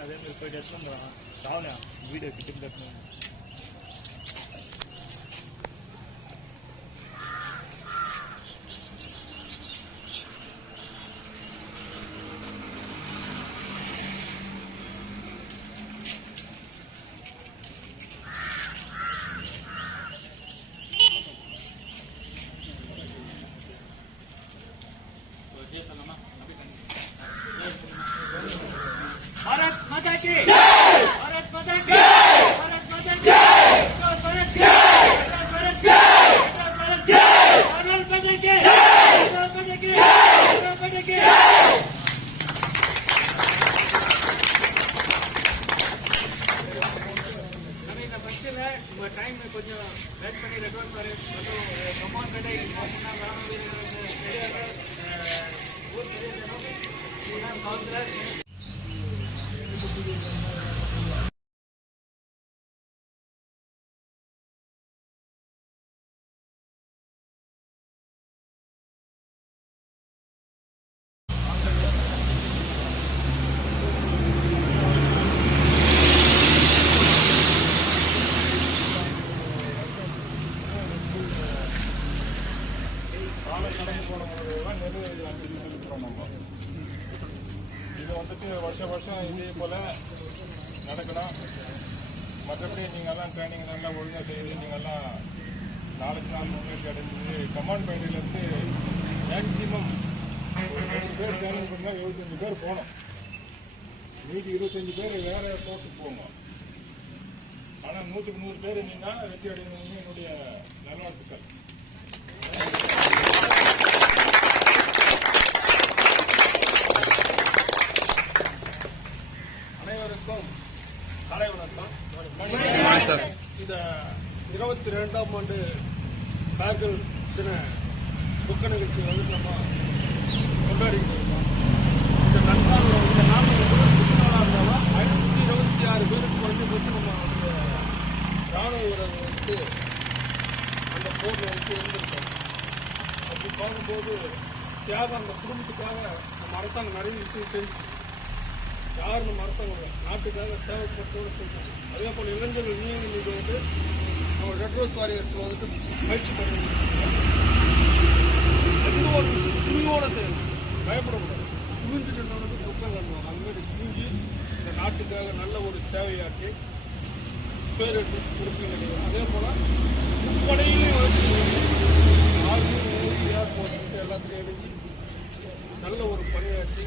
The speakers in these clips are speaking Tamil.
అదే మీరు పోయేటట్లు రావాలి వీడియో ఫిట్టింగ్ పెట్టిన করে வந்துட்டு வருஷம் வருஷம் இதே போல நடக்கணும் மற்றபடி நீங்கள்லாம் ட்ரைனிங் நல்லா ஒழுங்காக செய்து நீங்கள்லாம் நாளுக்கு நாள் முன்னேற்றி அடைஞ்சு கமாண்ட் பயிரிலேருந்து மேக்சிமம் ஒரு நூறு பேர் ட்ரைனிங் பண்ணால் எழுபத்தஞ்சு பேர் போகணும். மீதி இருபத்தஞ்சு பேர் வேற கோர்ஸுக்கு போகணும். ஆனால் நூற்றுக்கு நூறு பேர் நீங்கள் வெற்றி அடையணும்னு என்னுடைய நல்வாழ்த்துக்கள் அனைவருக்கும் காலை வணக்கம் இந்த இருபத்தி ரெண்டாம் ஆண்டு கார்கில் தின துக்க நிகழ்ச்சி வந்து நம்ம கொண்டாடிக்கிட்டு இருக்கோம். இந்த நன்றாக இந்த நாள் வந்து திருநாளாக இருந்தாலும் ஐநூற்றி இருபத்தி ஆறு பேருக்கு வந்து நம்ம வந்து ராணுவ வீரர்கள் வந்து அந்த போரில் வந்து இருந்திருக்கோம். அப்படி பார்க்கும்போது தியாகம் அந்த குடும்பத்துக்காக நம்ம அரசாங்கம் நிறைய விஷயம் செஞ்சு யார் நம்ம அரசாங்கம் நாட்டுக்காக சேவைப்பட்டோடு சொல்றாங்க. அதே போல இளைஞர்கள் நீங்க வந்து நம்ம ரெட் ரோஸ் வாரியர்ஸ் வந்துட்டு பயிற்சி பண்ணுறோம் எந்த ஒரு துணியோட செய்யணும் பயப்படக்கூடாது. துணிஞ்சுட்டு வந்து குற்றம் காட்டுவாங்க அந்த மாதிரி துணிஞ்சு இந்த நாட்டுக்காக நல்ல ஒரு சேவையாற்றி பேர் எடுத்து கொடுப்பீங்க அதே போல் முப்படையிலையும் வந்து ஆர்மி நேவி ஏர்போர்ட் எல்லாத்துலையும் இணைஞ்சு நல்ல ஒரு பணியாற்றி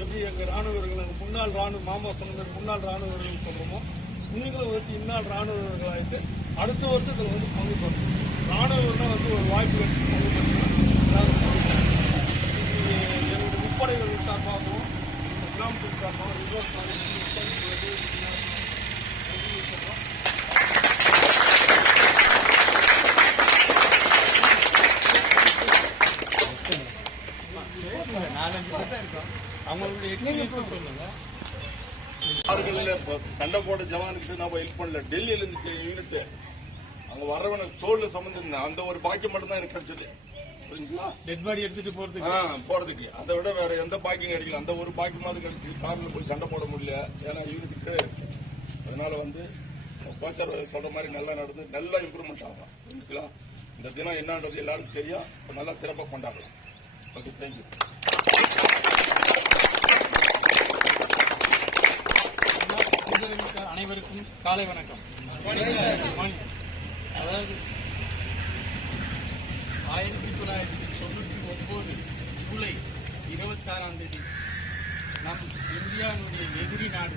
எப்படி எங்கள் ராணுவர்கள் எங்கள் முன்னாள் ராணுவ மாமா சொன்ன மாதிரி முன்னாள் ராணுவர்கள் சொல்கிறோமோ நீங்களும் வந்து இன்னால் ராணுவ ஆகிட்டு அடுத்த வருஷத்தில் வந்து பங்கு பெறணும். ராணுவர்கள்னா வந்து ஒரு வாய்ப்பு கிடைச்சி பங்கு பெறணும். எல்லாரும் பங்கு பெறணும். இது என்னுடைய முப்படைகள் சார்பாகவும் இந்த கிராமத்தின் சார்பாகவும் ரிசர்வ் அவங்களுடைய எக்ஸ்பீரியன்ஸும் சொல்லுங்கள் இப்ப சண்டை போட ஜவானுக்கு நம்ம ஹெல்ப் பண்ணல. டெல்லியில இருந்து யூனிட் அங்க வர்றவனுக்கு தோல்ல சம்பந்தம் அந்த ஒரு பாக்கியம் மட்டும் தான் எனக்கு கிடைச்சது. புரியுங்களா டெட் பாடி எடுத்துட்டு போறதுக்கு. போறதுக்கு. அதை விட வேற எந்த பாக்கியம் கிடைக்கல. அந்த ஒரு பாக்கியமாவது கிடைச்சு. கார்ல போய் சண்டை போட முடியல. ஏன்னா யூனிட் அதனால வந்து கோச்சர் சொல்ற மாதிரி நல்லா நடந்து நல்லா இம்ப்ரூவ்மெண்ட் ஆகும் புரிஞ்சுங்களா? இந்த தினம் என்னன்றது எல்லாருக்கும் தெரியும். நல்லா சிறப்பாக கொண்டாடலாம். ஓகே தேங்க்யூ அனைவருக்கும் காலை வணக்கம். அதாவது ஆயிரத்தி தொள்ளாயிரத்தி தொண்ணூற்றி ஒன்பது ஜூலை இருபத்தாறாம் தேதி நம் இந்தியாவினுடைய எதிரி நாடு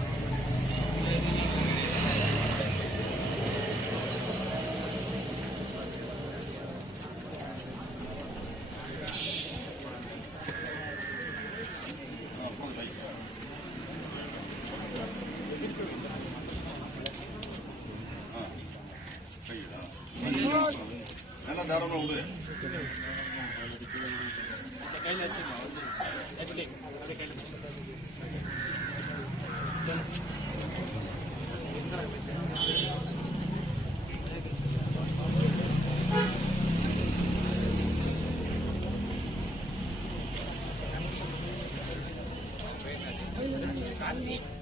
நல்லா தாராளமா விடு கையில் வச்சுக்கலாம் அப்படியே கையில் ஆ